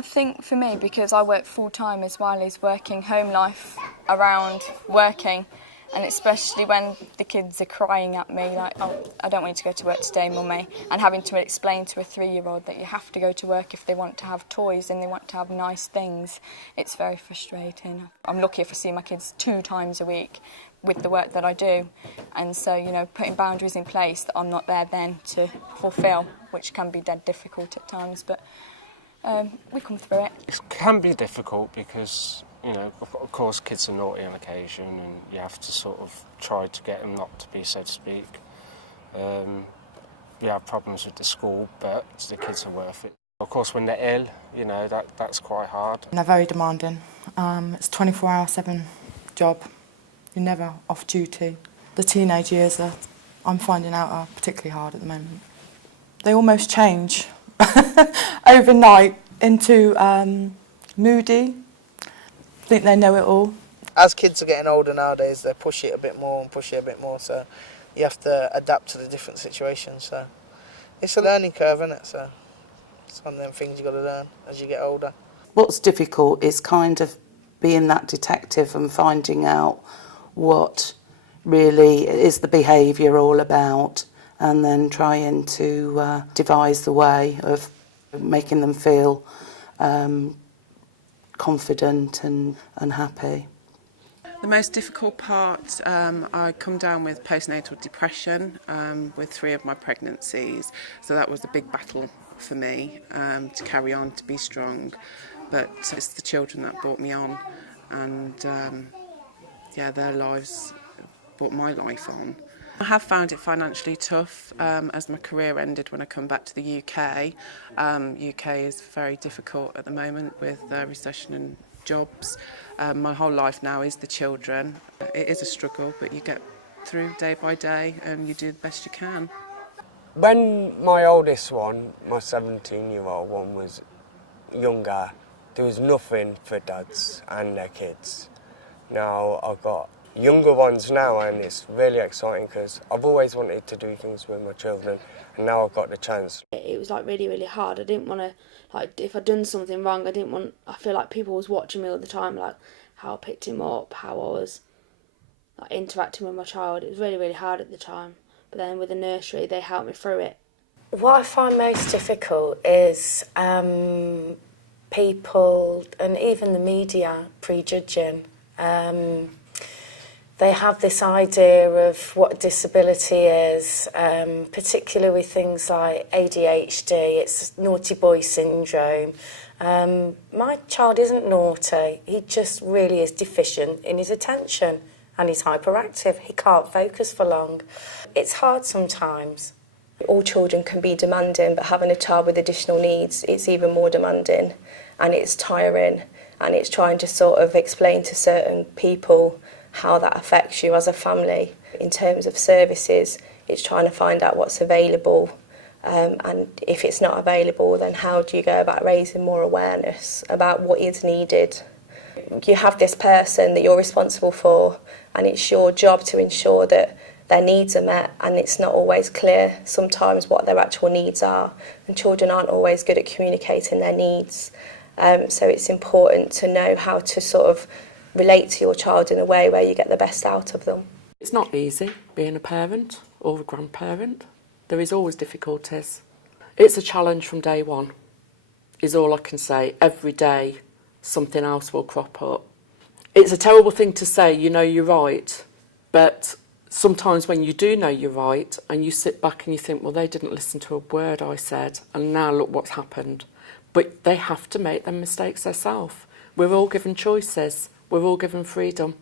I think for me, because I work full-time as well as working home life around working, and especially when the kids are crying at me, like, oh, I don't want you to go to work today, mummy, and having to explain to a 3-year-old that you have to go to work if they want to have toys and they want to have nice things, it's very frustrating. I'm lucky if I see my kids 2 times a week with the work that I do, and so, you know, putting boundaries in place that I'm not there then to fulfil, which can be dead difficult at times, but we come through it. It can be difficult because, you know, of course kids are naughty on occasion and you have to sort of try to get them not to be, so to speak. We have problems with the school, but the kids are worth it. Of course, when they're ill, you know, that's quite hard. They're very demanding. It's a 24/7 job. You're never off duty. The teenage years I'm finding out are particularly hard at the moment. They almost change overnight into moody. Think they know it all. As kids are getting older nowadays, they push it a bit more and push it a bit more, so you have to adapt to the different situations. So it's a learning curve, isn't it? So it's one of them things you've got to learn as you get older. What's difficult is kind of being that detective and finding out what really is the behaviour all about, and then trying to devise the way of making them feel confident and happy. The most difficult part, I come down with postnatal depression with 3 of my pregnancies, so that was a big battle for me to carry on, to be strong, but it's the children that brought me on, and yeah, their lives brought my life on. I have found it financially tough as my career ended when I come back to the UK. UK is very difficult at the moment with recession and jobs. My whole life now is the children. It is a struggle, but you get through day by day and you do the best you can. When my oldest one, my 17-year-old one, was younger, there was nothing for dads and their kids. Now I've got younger ones now, and it's really exciting because I've always wanted to do things with my children, and now I've got the chance. It was like really hard. I didn't want to, like, if I'd done something wrong, I feel like people was watching me all the time, like how I picked him up, how I was like interacting with my child. It was really hard at the time, but then with the nursery they helped me through it. What I find most difficult is people and even the media prejudging. They have this idea of what disability is, particularly with things like ADHD, it's naughty boy syndrome. My child isn't naughty, he just really is deficient in his attention and he's hyperactive, he can't focus for long. It's hard sometimes. All children can be demanding, but having a child with additional needs, it's even more demanding, and it's tiring, and it's trying to sort of explain to certain people how that affects you as a family. In terms of services, it's trying to find out what's available, and if it's not available, then how do you go about raising more awareness about what is needed? You have this person that you're responsible for, and it's your job to ensure that their needs are met, and it's not always clear sometimes what their actual needs are, and children aren't always good at communicating their needs. So it's important to know how to sort of relate to your child in a way where you get the best out of them. It's not easy being a parent or a grandparent. There is always difficulties. It's a challenge from day one, is all I can say. Every day something else will crop up. It's a terrible thing to say, you know you're right, but sometimes when you do know you're right and you sit back and you think, well, they didn't listen to a word I said and now look what's happened. But they have to make them mistakes themselves. We're all given choices. We're all given freedom.